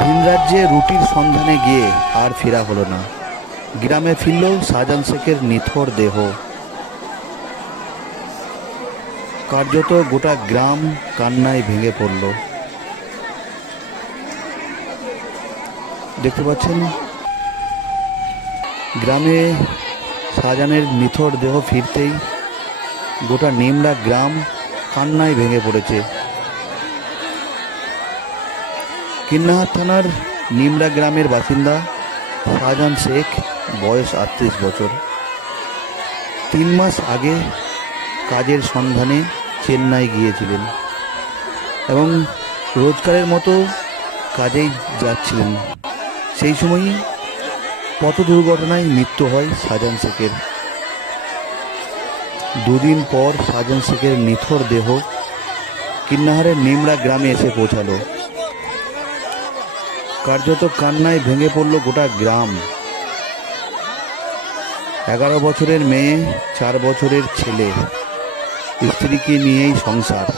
ভিন রাজ্যে রুটির সন্ধানে গিয়ে আর ফেরা হলো না। গ্রামে ফিরল শাহজাহান শেখের নিথর দেহ। কার্যত গোটা গ্রাম কান্নায় ভেঙে পড়ল। দেখতে পাচ্ছেন গ্রামে শাহজাহানের নিথর দেহ ফিরতেই গোটা নিমড়া গ্রাম কান্নায় ভেঙে পড়েছে। কিন্নাহার থানার নিমড়া গ্রামের বাসিন্দা শাহজাহান শেখ, বয়স 38 বছর। 3 মাস আগে কাজের সন্ধানে চেন্নাই গিয়েছিলেন এবং রোজকারের মতো কাজেই যাচ্ছিলেন। সেই সময়ই পথ দুর্ঘটনায় মৃত্যু হয় শাহজাহান শেখের। 2 দিন পর শাহজাহান শেখের নিথর দেহ কিন্নাহারের নিমড়া গ্রামে এসে পৌঁছালো। কার্যত কান্নায় ভেঙে পড়ল গোটা গ্রাম। 11 বছরের মেয়ে, 4 বছরের ছেলে, স্ত্রীকে নিয়েই সংসার।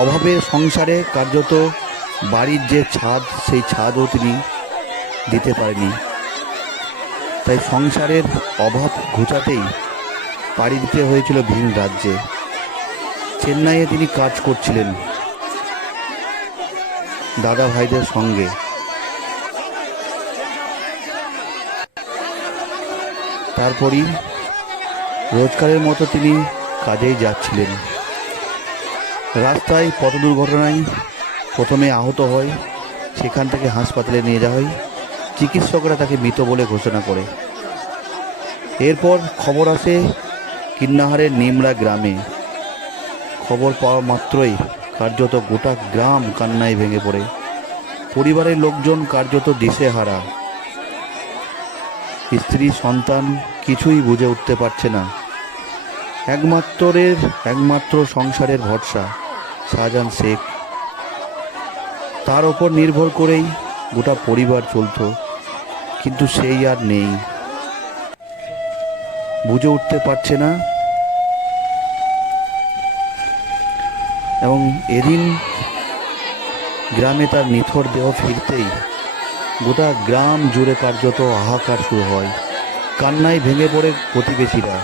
অভাবের সংসারে কার্যত বাড়ির যে ছাদ, সেই ছাদও তিনি দিতে পারেনি। তাই সংসারের অভাব ঘোচাতেই পাড়ি দিতে হয়েছিল ভিন রাজ্যে। চেন্নাইয়ে তিনি কাজ করছিলেন দাদা ভাইদের সঙ্গে। তারপরই রোজকারের মতো তিনি কাজেই যাচ্ছিলেন। রাস্তায় পথ দুর্ঘটনায় প্রথমে আহত হয়, সেখান থেকে হাসপাতালে নিয়ে যাওয়া হয়। চিকিৎসকরা তাকে মৃত বলে ঘোষণা করে। এরপর খবর আসে কিন্নাহারের নিমড়া গ্রামে। খবর পাওয়া মাত্রই কার্যত গোটা গ্রাম কান্নায় ভেঙে পড়ে। পরিবারের লোকজন কার্যত দিশেহারা। স্ত্রী সন্তান কিছুই বুঝে উঠতে পারছে না। একমাত্র সংসারের ভরসা শাহজাহান শেখ। তার ওপর নির্ভর করেই গোটা পরিবার চলত, কিন্তু সেই আর নেই। বুঝে উঠতে পারছে না। এবং এদিন গ্রামে তার নিথর দেহ ফিরতেই গোটা গ্রাম জুড়ে কার্যত হাহাকার শুরু হয়। কান্নায় ভেঙে পড়ে প্রতিবেশীরা।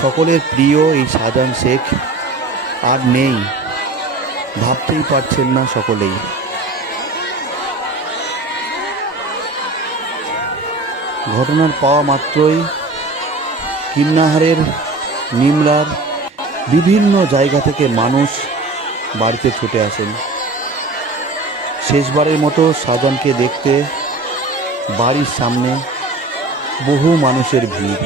সকলের প্রিয় এই শাহজাহান শেখ আর নেই, ভাবতেই পারছেন না সকলেই। ঘটনার পাওয়া মাত্রই কিন্নাহারের নিমড়ার বিভিন্ন জায়গা থেকে মানুষ বাড়িতে ছুটে আসেন। শেষবারের মতো শাহজাহানকে দেখতে বাড়ির সামনে বহু মানুষের ভিড়।